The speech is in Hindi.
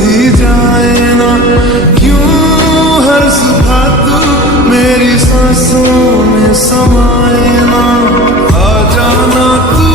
ही जाए ना, क्यों हर सुबह तू मेरी सांसों में समाए ना, आ जाना तू